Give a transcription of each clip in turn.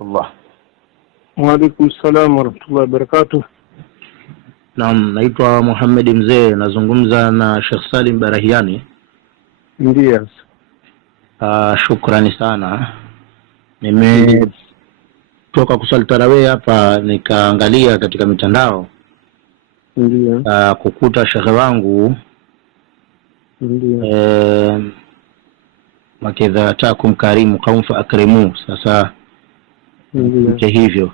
Allah. Wa alaikum salam wa rahmatullahi wa barakatuh. Naam, naitwa Muhammad Mzee, nazungumza na Sheikh Salim Barahiani. Ndiyo. Shukrani sana. Nimetoka kusali tarawih hapa, nikaangalia katika mitandao. Ndiyo. Kukuta shekhe wangu makidha takum karimu qaum fa akrimu. Sasa hivyo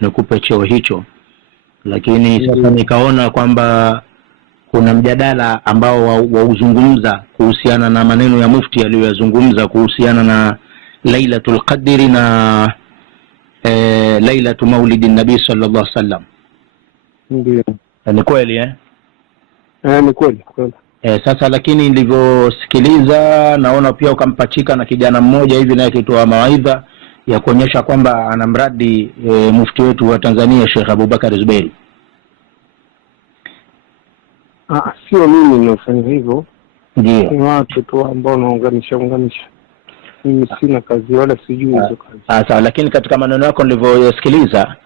nikupe cheo hicho, lakini sasa nikaona kwamba kuna mjadala ambao wauzungumza kuhusiana na maneno ya mufti aliyozungumza kuhusiana na Lailatul Qadri na Lailatu Maulidi Nabii sallallahu alaihi wasallam. Ndiyo. Ni kweli Ni kweli. Sasa lakini nilivyosikiliza naona pia ukampachika na kijana mmoja hivi naye akitoa mawaidha ya kuonyesha kwamba anamradi mufti wetu wa Tanzania Sheikh Abubakar Zuberi. Sio mimi ninafanya hivyo. Ndio. Ni watu tu ambao wanaunganisha. Mimi sina kazi wala sijui hizo kazi. Sawa, lakini katika maneno yako nilivyosikiliza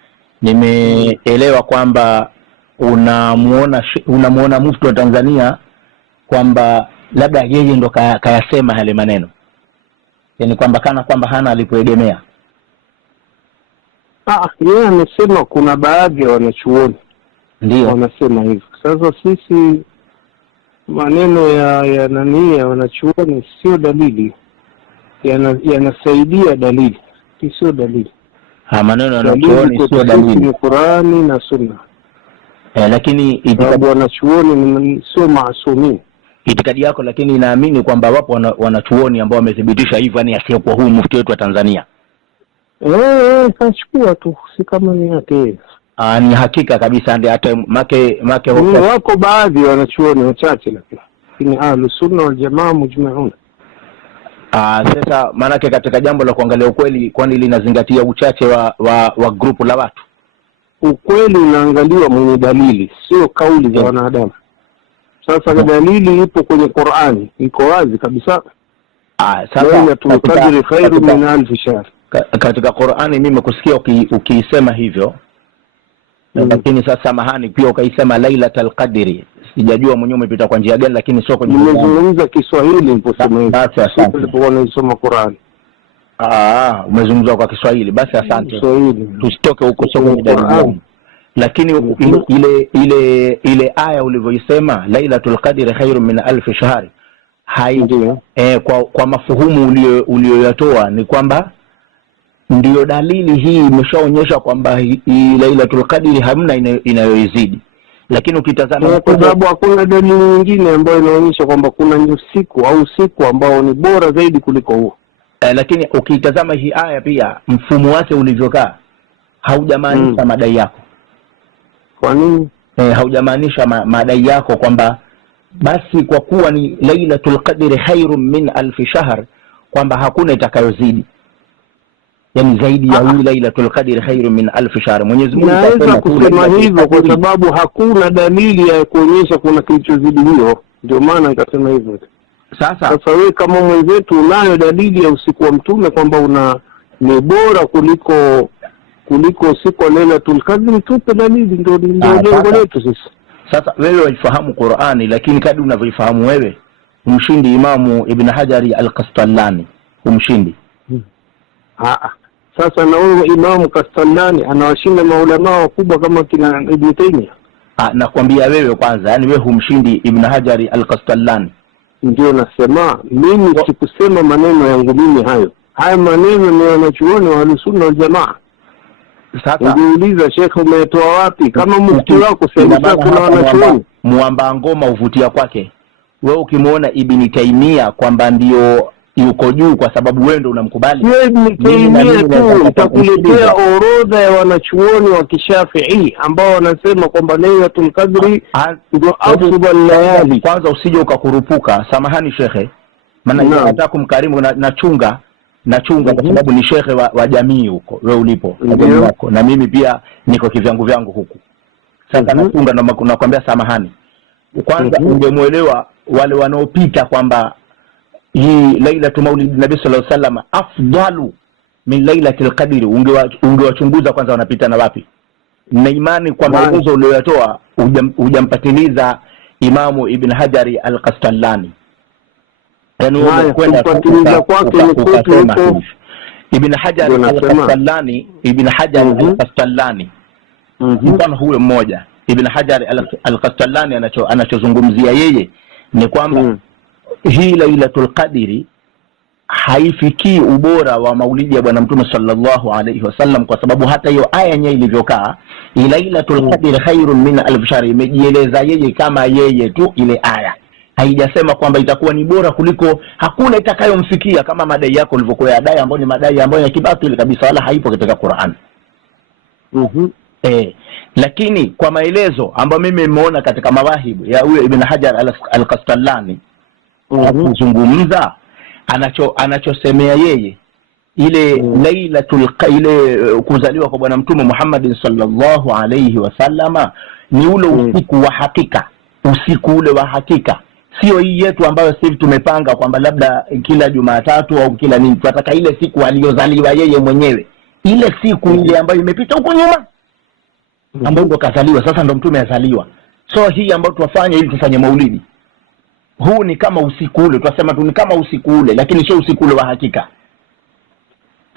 nimeelewa kwamba unamuona mufti wa Tanzania kwamba labda yeye ndo kayasema yale maneno. Yaani kwamba kana kwamba hana alipoegemea. Yeye amesema kuna baadhi ya wanachuoni ndio wanasema hivyo. Sasa sisi maneno ya nani ya wanachuoni sio dalili. Yanasaidia dalili, sio dalili. Maneno ya wanachuoni sio dalili. Ni Qur'ani na Sunna. Lakini itikadi ya wanachuoni sio maasumi. Itikadi yako lakini inaamini kwamba wapo wanachuoni ambao wamethibitisha hivyo, yani asiyokuwa huu mufti wetu wa Tanzania. Kachukua tu, si kama ni yake. Ni hakika kabisa, ndio hata make wako baadhi ya wanachuoni wachache, lakini Ahlus Sunna wal Jamaa mujma'un. Sasa maana katika jambo la kuangalia ukweli, kwani linazingatia uchache wa grupu la watu. Ukweli unaangaliwa mwenye dalili, sio kauli za wanadamu. Sasa dalili ipo kwenye Qur'ani, iko wazi kabisa. Sasa tukadiri khairu min alf shahr. Katika Qur'ani mimi nimekusikia ukiisema hivyo. Lakini sasa mahani pia ukaisema Lailatul Qadri. Sijajua mwenyewe umepita kwa njia gani, lakini sio kwenye nimezungumza Kiswahili niliposema hivyo. Basi asante. Nilipokuwa nasoma Qur'ani. Umezungumza kwa Kiswahili. Basi asante. Tusitoke huko sio kwenye dalili. Lakini ile aya ulivyoisema Lailatul Qadri khairun min alf shahr, kwa mafuhumu ulioyatoa ni kwamba ndio dalili hii imeshaonyesha kwamba hii Lailatul Qadri hamna inayoizidi. Lakini ukitazama kwa sababu hakuna dalili nyingine ambayo inaonyesha kwamba kuna usiku ambao ni bora zaidi kuliko huo. Lakini ukitazama hii aya pia mfumo wake ulivyokaa haujamaanisha madai yako. Kwa nini? Haujamaanisha madai yako kwamba basi kwa kuwa ni Lailatul Qadri khairun min alf shahr kwamba hakuna itakayozidi. Yani zaidi ya hii Lailatul Qadri khairun min alf shahr. Mwenyezi Mungu anaweza kusema hivyo kwa sababu hakuna dalili ya kuonyesha kuna kilichozidi hiyo. Ndio maana nikasema hivyo. Sasa wewe kama mwenzetu unayo dalili ya usiku wa Mtume kwamba ni bora kuliko usiku wa Lailatul Qadri, tupe dalili. Ndio lengo letu sisi. Sasa wewe waifahamu Qur'ani, lakini kadri unavyoifahamu wewe umshindi Imamu Ibn Hajari al-Qastallani, umshindi. Sasa na huyo Imamu Qastallani anawashinda maulama wakubwa kama kina Ibn Taymiyyah. Nakwambia wewe kwanza, yani wewe humshindi Ibn Hajari al-Qastallani. Ndio nasema mimi sikusema maneno yangu mimi hayo. Haya maneno ni wanachuoni wa Ahlus Sunna wal Jamaa. Sasa niuliza Sheikh, umetoa wapi? Kama mufti wako sema kuna wanachuoni muamba ngoma uvutia kwake. Wewe ukimuona Ibn Taymiyyah kwamba ndio yuko juu kwa sababu wewe ndio unamkubali. Ibn Taymiyyah tu utakuletea orodha ya wanachuoni wa Kishafii ambao wanasema kwamba Lailatul Qadri ndio afdal layali. Kwanza usije ukakurupuka. Samahani shekhe. Maana nataka kumkarimu nachunga kwa sababu ni shekhe wa jamii huko wewe ulipo na mimi pia niko kivyangu huku. Sasa nachunga na nakwambia samahani. Kwanza ungemuelewa wale wanaopita kwamba hii Lailatul Maulid Nabii sallallahu alaihi wasallam afdalu min lailatul qadri, ungewachunguza kwanza wanapita na wapi. Na imani kwa maelezo uliyotoa hujampatiliza Imamu Ibn Hajari al-Qastallani. Yani umekwenda kupatiliza kwake ni kupi? Ibn Hajar al-Qastallani, Ibn Hajar al-Qastallani mfano huyo mmoja. Ibn Hajar al-Qastallani anachozungumzia yeye ni kwamba hii Lailatul Qadri haifikii ubora wa maulidi ya Bwana Mtume sallallahu alayhi wasallam, kwa sababu hata hiyo aya yenyewe ilivyokaa, Lailatul Qadri khairun min alf shahr, imejieleza yeye kama yeye tu. Ile aya haijasema kwamba itakuwa ni bora kuliko, hakuna itakayomfikia kama madai yako ulivyokuwa yadai, ambayo ni madai ambayo ya kibatili kabisa, wala haipo katika Qur'an. Lakini kwa maelezo ambayo mimi nimeona katika mawahibu ya huyo Ibn Hajar al-Qastallani kuzungumza, anachosemea yeye ile Lailatul Qadri, kuzaliwa kwa Bwana Mtume Muhammad sallallahu alayhi wasallama, ni ule usiku wa hakika, usiku ule wa hakika. Sio hii yetu ambayo sisi tumepanga kwamba labda kila Jumatatu au kila nini. Tunataka ile siku aliyozaliwa yeye mwenyewe, ile siku ile ambayo imepita huko nyuma, ambayo ndo kazaliwa sasa, ndo Mtume azaliwa. So hii ambayo tuwafanya ili tufanye maulidi, huu ni kama usiku ule, tunasema tu ni kama usiku ule, lakini sio usiku ule wa hakika.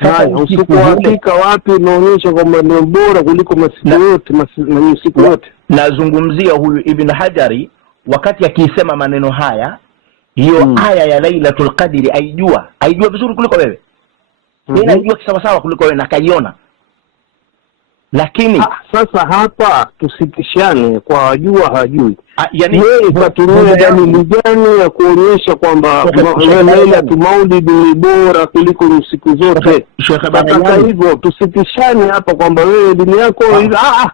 Sasa usiku wa hakika wapi unaonyesha kwamba ni bora kuliko masiku yote na usiku wote? Nazungumzia huyu Ibn Hajari wakati akisema maneno haya, hiyo aya ya Lailatul Qadri aijua vizuri kuliko wewe. Yeye anajua kisawa sawa kuliko wewe na kaiona. Lakini sasa hapa tusikishane kwa wajua hajui. Yani wewe utatumia dalili gani ya kuonyesha kwamba Lailatul Maulid ni bora kuliko siku zote? Nataka hivyo tusikishane hapa kwamba wewe dini yako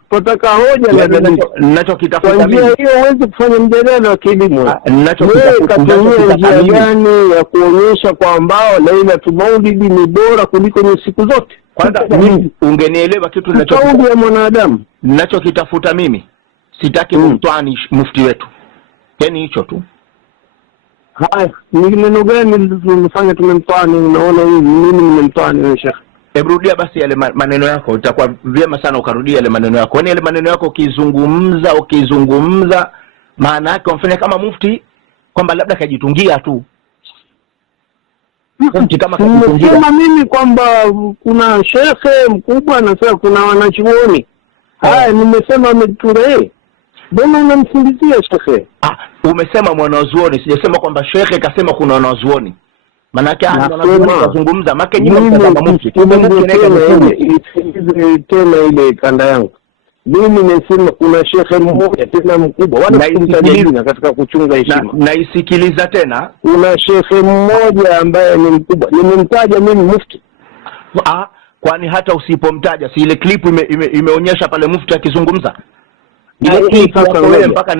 tunataka hoja na dalili. Ninachokitafuta mimi hiyo huwezi kufanya mjadala wa kielimu. Ninachokitafuta njia gani ya kuonyesha kwamba Lailatul Maulid ni bora kuliko siku zote? Kwanza ungenielewa kitu ya mwanadamu ninachokitafuta mimi. Sitaki mtwani mufti wetu. Yani hicho tu. Haya, ni neno gani tunafanya tumemtwani? Unaona hivi mimi nimemtwani wewe Sheikh? Rudia basi yale maneno yako, itakuwa vyema sana ukarudia yale maneno yako. Yaani yale maneno yako ukizungumza maana yake umfanya kama mufti kwamba labda kajitungia tu. Kama mimi kwamba kuna shekhe mkubwa na sasa kuna wanachuoni. Haya, nimesema ametunga. Mbona unamsingizia shekhe? Umesema mwanazuoni, sijasema kwamba shekhe kasema kuna wanazuoni. Maana yake anazungumza make nyinyi kama mufti. Tena ile kanda yangu. Mimi nimesema kuna shekhe mmoja tena mkubwa, wanakutajiri katika kuchunga heshima. Naisikiliza tena. Kuna shekhe mmoja ambaye ni mkubwa. Nimemtaja mimi mufti. Kwani hata usipomtaja, si ile clip imeonyesha pale mufti akizungumza? Ile clip sasa mpaka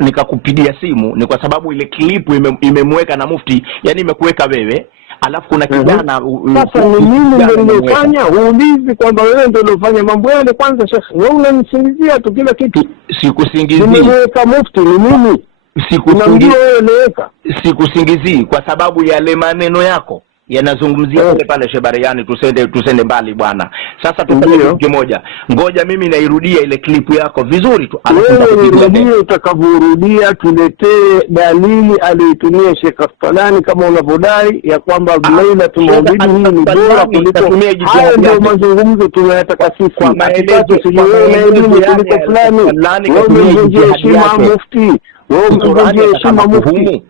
nikakupigia simu ni kwa sababu ile clip imemweka na mufti, yani imekuweka wewe. Alafu kuna kijana sasa ni mimi ndio nimefanya. Uulizi kwamba wewe ndio uliofanya mambo yale. Kwanza Sheikh, wewe unanisingizia tu kila kitu. Sikusingizii. Nimeweka mufti ni mimi. Sikusingizii kwa sababu yale maneno yako yanazungumzia pale Shebariani. Tusende mbali bwana. Sasa tufanye kitu kimoja. Ngoja mimi nairudia ile clip yako vizuri tu. Wewe utakavyorudia tuletee dalili aliyotumia Sheikh Qastallani kama unavyodai ya kwamba Lailatul Maulid ni bora kuliko. Hayo ndio mazungumzo tunayataka sisi. Kwa maelezo kuliko fulani. Wewe heshima mufti. Wewe heshima mufti.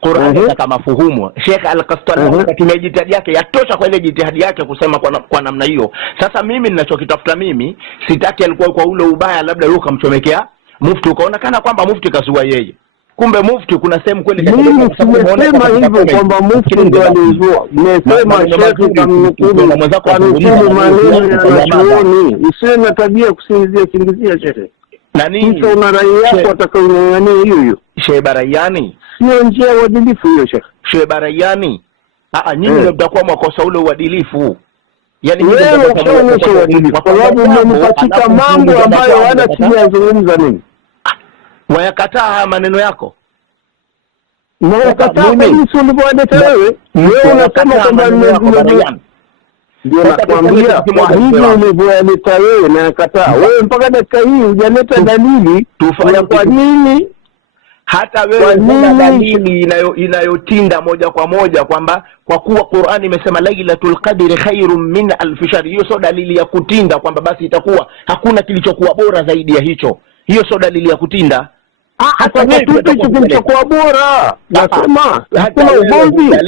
Qur'an kama mafuhumu. Sheikh al-Qastallani katika jitihadi yake yatosha kwa ile jitihadi yake kusema kwa namna hiyo. Sasa mimi ninachokitafuta mimi, sitaki alikuwa kwa ule ubaya labda yeye kamchomekea mufti ukaona kana kwamba mufti kazua yeye. Kumbe mufti kuna sehemu kweli katika nimesema hivyo kwamba mufti ndio alizua. Nimesema Sheikh kamnukuu na mwenzako maneno yanachuoni. Usiwe na tabia kusingizia Sheikh. Na nini? Sasa una rai yako atakayoonyesha hiyo. Shebarayani sio njia ya uadilifu hiyo Sheikh. Shebarayani nyinyi ndio mtakuwa mkosa ule uadilifu. Yani wewe unaonyesha uadilifu kwa sababu umempatika mambo ambayo wala sijazungumza mimi. Wayakataa maneno yako. Wayakataa mimi sio ulivyoeleza wewe. Wewe unasema kwamba Ndio nakwambia, kwa hivyo ulivyoyaleta wewe na yakataa wewe, mpaka dakika hii hujaleta dalili kwa nini. Hata wewe una dalili inayotinda moja kwa moja kwamba kwa kuwa Qur'ani imesema Lailatul Qadri khairum min alf shahr. Hiyo sio dalili ya kutinda kwamba basi itakuwa hakuna kilichokuwa bora zaidi ya hicho. Hiyo sio dalili ya kutinda. Hata kitu kilichokuwa bora nasema hakuna ugomvi. Wewe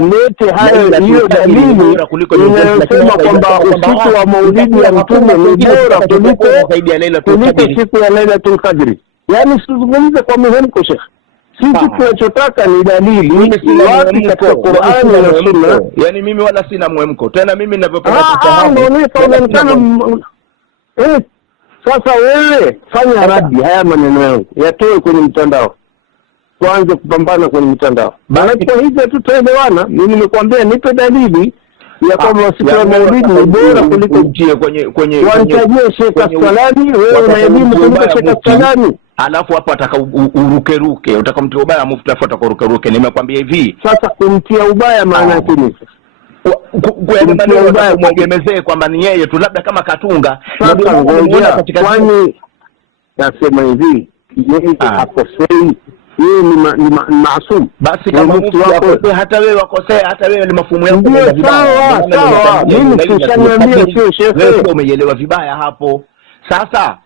lete hayo, hiyo dalili inayosema kwamba usiku wa maulidi ya mtume ni bora kuliko siku ya Lailatul Qadri. Yaani sizungumze kwa mihemko Sheikh. Sisi tunachotaka ni dalili wapi katika Qur'ani na Sunna. Yaani mimi wala sina mwemko. Tena mimi ninavyopenda sasa wewe fanya radi haya maneno yangu, yatoe kwenye mtandao, tuanze kupambana kwenye mtandao. Basi kwa hivyo tutaelewana. Mimi nimekwambia nipe dalili ya kwamba siku ya maulidi ni bora kuliko kwenye wantajie Sheikh Kastalani. Wewe una elimu kuliko Sheikh Kastalani, alafu hapo ataka uruke, utakamtia ubaya mufti, afu atakuruke. Nimekwambia hivi sasa, kumtia ubaya maana yake ni mwegemezee kwamba ni yeye tu, labda kama katunga. Kwani nasema hivi, yeye hakosei, yeye ni maasum. Basi kama mtu wako hata wewe wakosea, hata wewe ni mafumu yako. Ndio sawa, mimi sishaniambia sio Sheikh, wewe umeelewa vibaya hapo. Sasa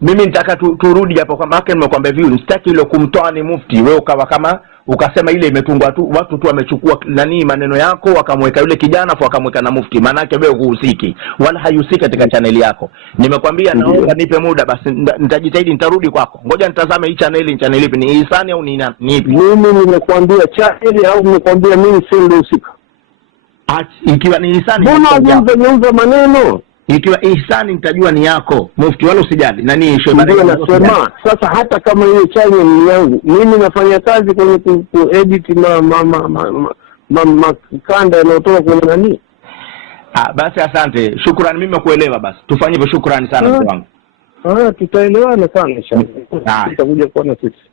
mimi nitaka turudi hapo kwamba haki nimekwambia hivi, sitaki ile kumtoa ni mufti, wewe ukawa kama ukasema ile imetungwa tu, watu tu wamechukua nani maneno yako wakamweka yule kijana afu wakamweka na mufti. Maana yake wewe huhusiki wala hayusiki katika channel yako. Nimekwambia naomba nipe muda, basi nitajitahidi, nitarudi kwako. Ngoja nitazame hii channel ipi, ni Ihsani au ni ipi? Mimi nimekwambia channel au nimekwambia mimi sio ndio husika? Ikiwa ni Ihsani, mbona unazungumza maneno? Ikiwa Ihsani nitajua ni yako mufti, wala usijali. Nani Shebari nasema sasa, hata kama hiyo channel ni yangu, mimi nafanya kazi kwenye edit kanda yanayotoka kwenye nani. Basi asante, shukrani, mimi nimekuelewa. Basi tufanye hivyo, shukrani sana mtu wangu. Tutaelewana sana inshallah. Tutakuja kuona sisi.